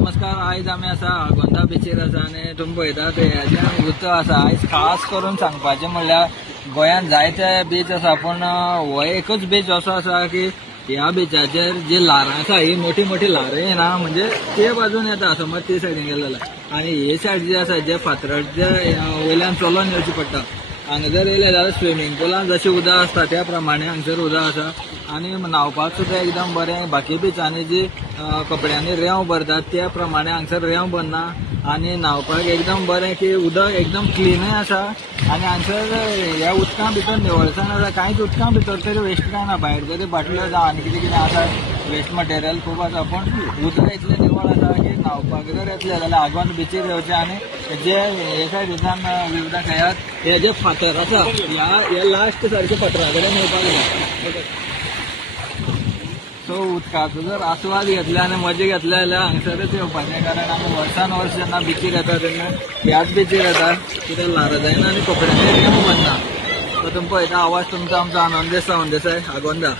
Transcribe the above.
नमस्कार. आयज आमी आसा आगोंदा बीचेर आसा आनी तुमी पळयता ते हेजे उदक आसा. आयज खास करून सांगपाचें म्हणल्यार गोंयांत जायते बीच आसा पूण हो एकच बीच असो आसा की ह्या बीचाचेर जी ल्हारां आसा ही मोठी मोठी ल्हारां येना म्हणजे ते बाजून येता समज ते सायडीन गेले जाल्यार आनी हे सायड जे आसा जे फातराचे वयल्यान चलोन येवचें पडटा. हांगा जर येयले जाल्यार स्विमींग पुलान जशें उदक आसता त्या प्रमाणे हांगसर उदक आसा आनी न्हावपाक सुद्दां एकदम बरें. बाकी बीचांनी जी कपड्यांनी रेंव भरतात त्या प्रमाणे हांगसर रेंव भरना आनी न्हावपाक एकदम बरें की उदक एकदम क्लिनूय आसा आनी हांगसर ह्या उदकां भितर निवळसाण आसा. कांयच उदकां भितर तरी वेस्ट काय ना. भायर जरी बाटल्यो जावं आनी कितें कितें आसा वेस्ट मटेरियल खूब आसा पूण उदक इतलें निवळ आसा की न्हावपाक जर येतले जाल्यार आगोंद बीचीर येवचें. आनी जे हे सायडीच्यान विवदा खंयात हे जे फातर आसा ह्या लास्ट सारके फातरा कडेन येवपाक जाय. सो उदकाचो जर आस्वाद घेतले आनी मजा घेतले जाल्यार हांगसरच येवपाचें. कारण आमी वर्सान वर्स जेन्ना बीचीर येता तेन्ना ह्याच बीचीर येता कित्याक ल्हारां जायना आनी कपड्यांनी रेंव भरना. सो तुमी पळयता आवाज तुमचो आमचो आनंदेश सावंत देसाय आगोंदा.